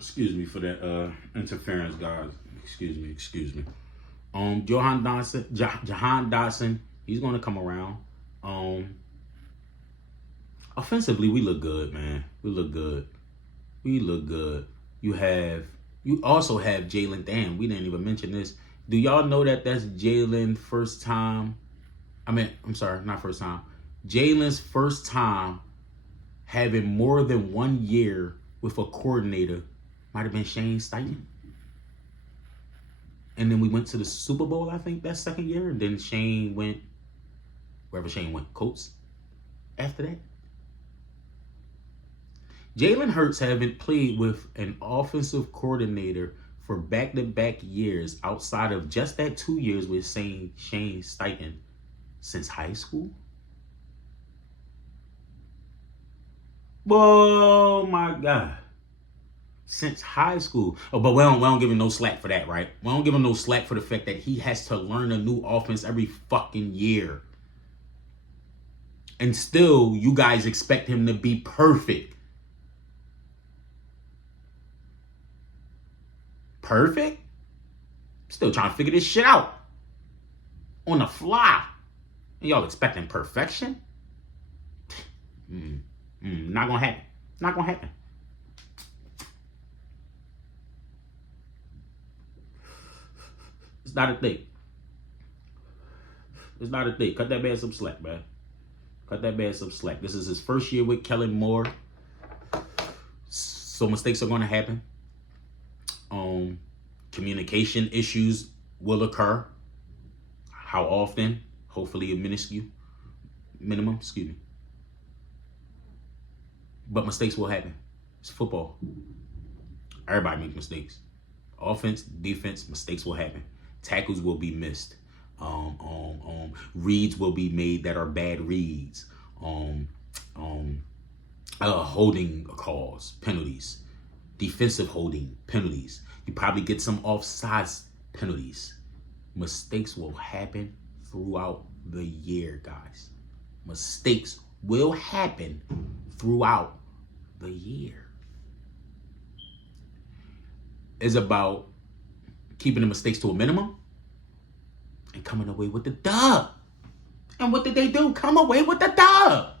Excuse me for that interference, guys. Excuse me. Jahan Dotson, he's gonna come around. Offensively, we look good, man. We look good. You also have Jalen. Damn, we didn't even mention this. Do y'all know that that's Jalen first time? I'm sorry, not first time. Jalen's first time having more than 1 year with a coordinator. Might have been Shane Steichen. And then we went to the Super Bowl, I think, that second year. And then Shane went, wherever Shane went, Colts after that. Jalen Hurts haven't played with an offensive coordinator for back-to-back years outside of just that 2 years with Shane Steichen since high school. Oh my God. Since high school. Oh, but we don't give him no slack for that, right? We don't give him no slack for the fact that he has to learn a new offense every fucking year. And still, you guys expect him to be perfect. Perfect? Still trying to figure this shit out. On the fly. And y'all expecting perfection? Not gonna happen. Not gonna happen. It's not a thing. It's not a thing. Cut that man some slack, man. Cut that man some slack. This is his first year with Kellen Moore. So mistakes are going to happen. Communication issues will occur. How often? Hopefully a minimum, excuse me. But mistakes will happen. It's football. Everybody makes mistakes. Offense, defense, mistakes will happen. Tackles will be missed. Reads will be made that are bad reads. Holding calls, penalties. Defensive holding, penalties. You probably get some offsides penalties. Mistakes will happen throughout the year, guys. Mistakes will happen throughout the year. It's about keeping the mistakes to a minimum and coming away with the dub. And what did they do? Come away with the dub.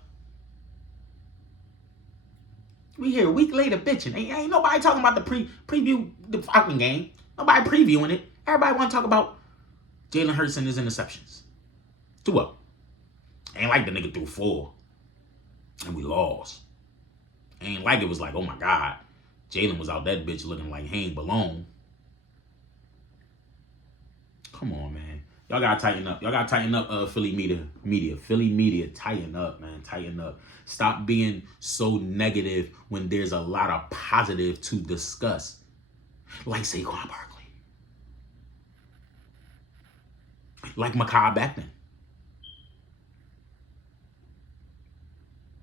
We here a week later bitching. Ain't nobody talking about the preview the Falcons game. Nobody previewing it. Everybody want to talk about Jalen Hurts and his interceptions. To what? Ain't like the nigga threw 4 and we lost. Ain't like it was like, oh my God, Jalen was out that bitch looking like he ain't belong. Come on, man. Y'all gotta tighten up. Y'all gotta tighten up, Philly media. Philly media, tighten up, man. Tighten up. Stop being so negative when there's a lot of positive to discuss. Like Saquon Barkley. Like Mekhi Becton.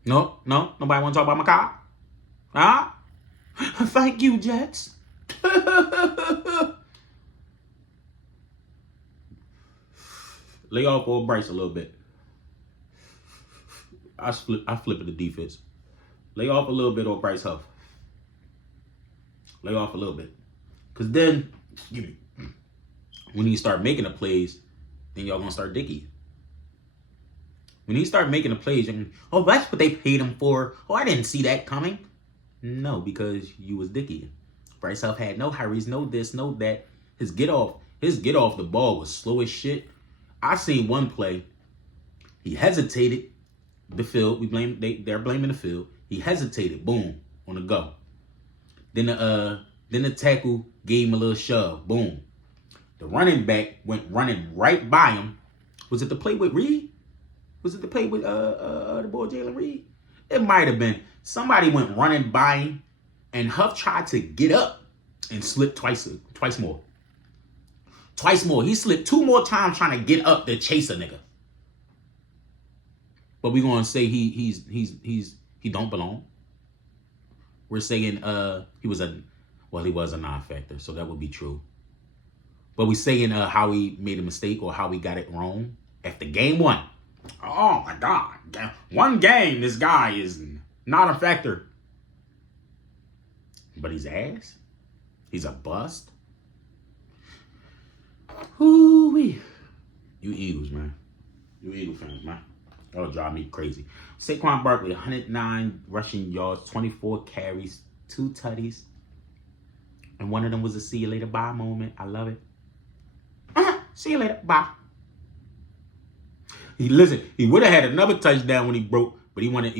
No, nobody want to talk about Mekhi? Huh? Thank you, Jets. Lay off old Bryce a little bit. I flip it to defense. Lay off a little bit on Bryce Huff. Lay off a little bit. Because then, when you start making the plays, then y'all going to start dicky. When you start making the plays, oh, that's what they paid him for. Oh, I didn't see that coming. No, because you was dicky. Bryce Huff had no hurries, no this, no that. His get off the ball was slow as shit. I seen one play. He hesitated. The field. They're blaming the field. He hesitated. Boom. On the go. Then the tackle gave him a little shove. Boom. The running back went running right by him. Was it the play with Reed? Was it the play with the boy Jalen Reed? It might have been. Somebody went running by him, and Huff tried to get up and slipped twice more. Twice more. He slipped 2 more times trying to get up to chase a nigga. But we're gonna say he don't belong. We're saying he was a non-factor, so that would be true. But we're saying how he made a mistake or how he got it wrong after game 1. Oh my God. One game, this guy is not a factor. But he's ass. He's a bust? Whoo-wee. You Eagles, man. You Eagle fans, man. That'll drive me crazy. Saquon Barkley, 109 rushing yards, 24 carries, 2 tutties. And one of them was a see you later, bye moment. I love it. See you later, bye. He would have had another touchdown when he broke, but he wanted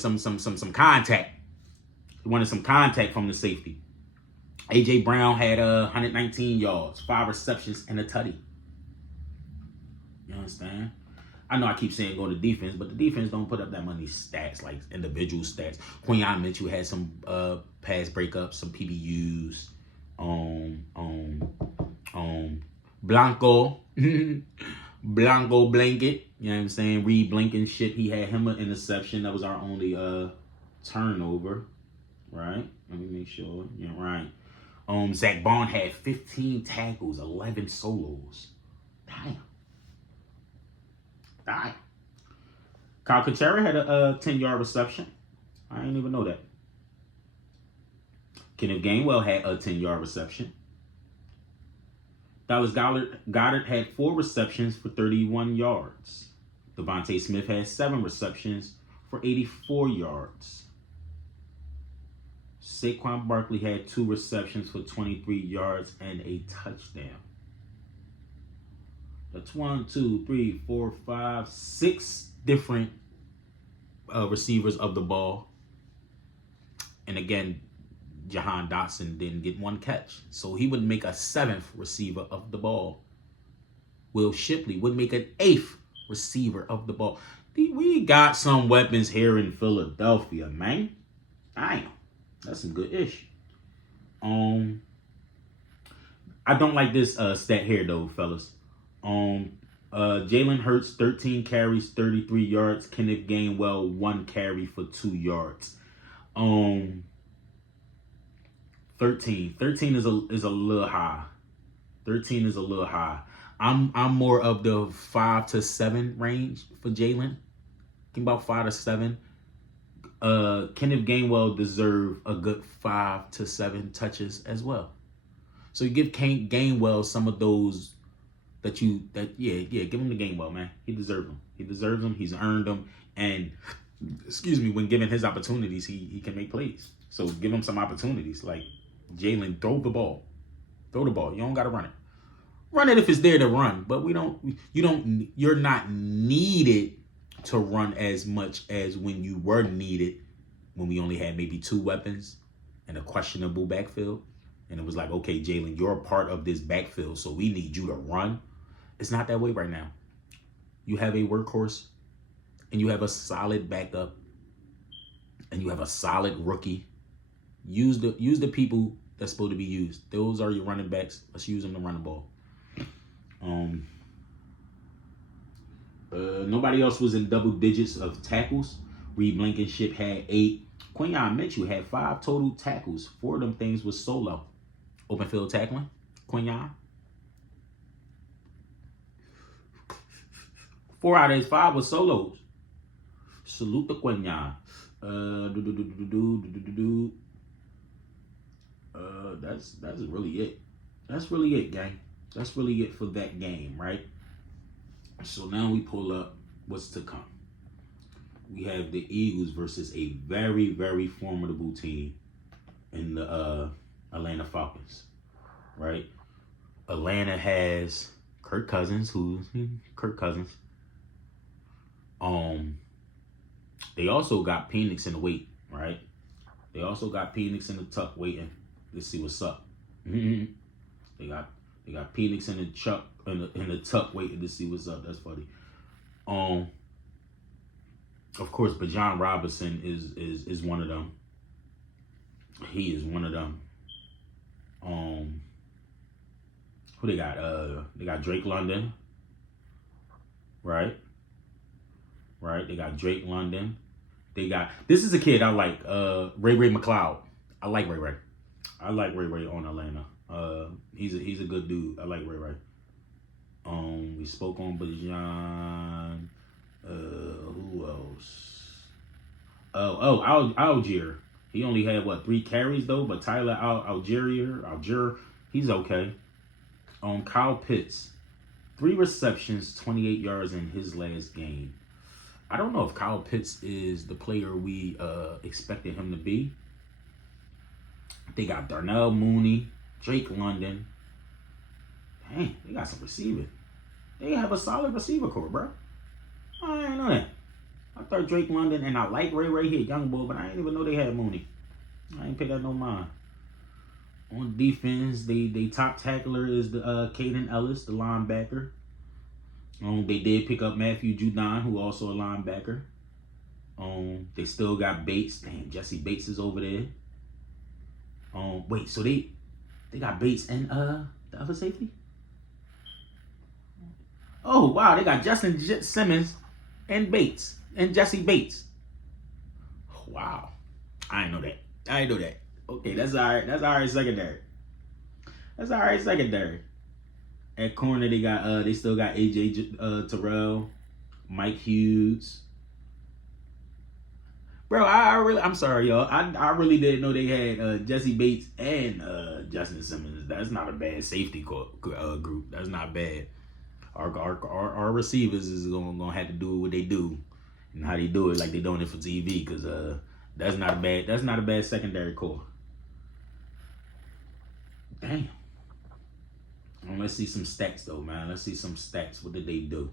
some contact. He wanted some contact from the safety. A.J. Brown had 119 yards, 5 receptions, and a tutty. You understand? I know I keep saying go to defense, but the defense don't put up that many stats, like individual stats. Quinyon Mitchell had some pass breakups, some PBUs. Blanco. Blanco Blanket. You know what I'm saying? Reed Blanken shit. He had him an interception. That was our only turnover. Right? Let me make sure. Yeah, right. Zach Bond had 15 tackles, 11 solos. Damn. Kyle Katerra had a 10-yard reception. I didn't even know that. Kenneth Gainwell had a 10-yard reception. Dallas Goedert had 4 receptions for 31 yards. Devontae Smith had 7 receptions for 84 yards. Saquon Barkley had 2 receptions for 23 yards and a touchdown. That's 6 different receivers of the ball. And again, Jahan Dotson didn't get 1 catch. So he would make a 7th receiver of the ball. Will Shipley would make an 8th receiver of the ball. We got some weapons here in Philadelphia, man. Damn. That's some good ish. I don't like this stat here though, fellas. Jalen Hurts, 13 carries, 33 yards. Kenneth Gainwell, 1 carry for 2 yards. 13 is a little high. 13 is a little high. I'm more of the 5 to 7 range for Jalen. Think about 5 to 7. Kenneth Gainwell deserve a good 5 to 7 touches as well. So you give Gainwell some of those give him the Gainwell, man. He deserves them. He deserves them. He's earned them. And when given his opportunities, he can make plays. So give him some opportunities. Like Jalen, throw the ball. Throw the ball. You don't gotta run it. Run it if it's there to run, but you're not needed to run as much as when you were needed, when we only had maybe 2 weapons and a questionable backfield. And it was like, okay, Jalen, you're a part of this backfield, so we need you to run. It's not that way right now. You have a workhorse, and you have a solid backup, and you have a solid rookie. Use the people that's supposed to be used. Those are your running backs. Let's use them to run the ball. Nobody else was in double digits of tackles. Reed Blankenship had 8. Quinyon Mitchell had 5 total tackles. 4 of them things was solo. Open field tackling. Quinyon. 4 out of his 5 was solos. Salute to Quinyon. That's really it. That's really it, gang. That's really it for that game, right? So now we pull up what's to come. We have the Eagles versus a very, very formidable team in the Atlanta Falcons, right? Atlanta has Kirk Cousins, They also got Penix in the wait, right? They also got Penix in the tuck waiting. Let's see what's up. They got Penix in the tuck waiting to see what's up. That's funny. Of course, Bijan Robinson is one of them. He is one of them. Who they got? They got Drake London. Right. They got Drake London. This is a kid I like. Ray McLeod. I like Ray. I like Ray on Atlanta. He's a good dude. I like Ray. We spoke on Bijan. Who else? Algier. He only had, 3 carries, though? But Tyler Algier, he's okay. Kyle Pitts, 3 receptions, 28 yards in his last game. I don't know if Kyle Pitts is the player we expected him to be. They got Darnell Mooney, Drake London. Dang, they got some receivers. They have a solid receiver core, bro. I didn't know that. I thought Drake London, and I like Ray here, young boy, but I didn't even know they had Mooney. I ain't pay that no mind. On defense, they top tackler is the Caden Ellis, the linebacker. They did pick up Matthew Judon, who also a linebacker. They still got Bates. Damn, Jesse Bates is over there. Wait, so they got Bates and the other safety? Oh wow, they got Justin Simmons and Bates and Jesse Bates. Wow, I didn't know that. Okay, that's all right. That's all right. Secondary. At corner, they still got AJ Terrell, Mike Hughes. Bro, I'm sorry, y'all. I really didn't know they had Jesse Bates and Justin Simmons. That's not a bad safety group. That's not bad. Our receivers is gonna have to do what they do and how they do it, like they doing it for TV, because that's not a bad secondary core. Damn. Let's see some stats though, man. Let's see some stats. What did they do?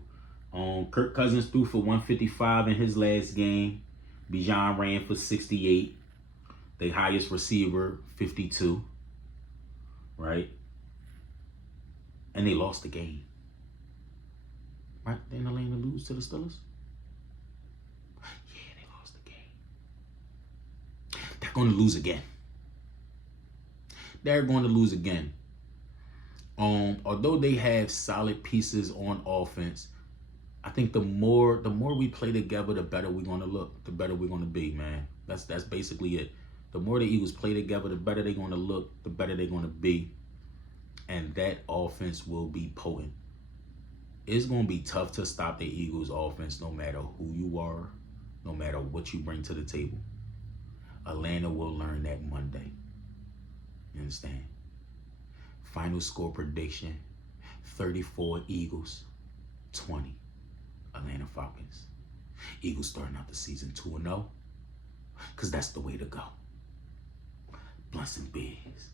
Kirk Cousins threw for 155 in his last game. Bijan ran for 68. The highest receiver, 52. Right? And they lost the game. Right? They in the lane to lose to the Steelers? Yeah, they lost the game. They're going to lose again. Although they have solid pieces on offense, I think the more we play together, the better we're gonna look, the better we're gonna be, man. That's basically it. The more the Eagles play together, the better they're gonna look, the better they're gonna be, and that offense will be potent. It's gonna be tough to stop the Eagles' offense, no matter who you are, no matter what you bring to the table. Atlanta will learn that Monday. You understand? Final score prediction, 34 Eagles, 20 Atlanta Falcons. Eagles starting out the season 2-0, because that's the way to go. Blunts and Bigs.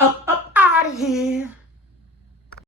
Up, out of here.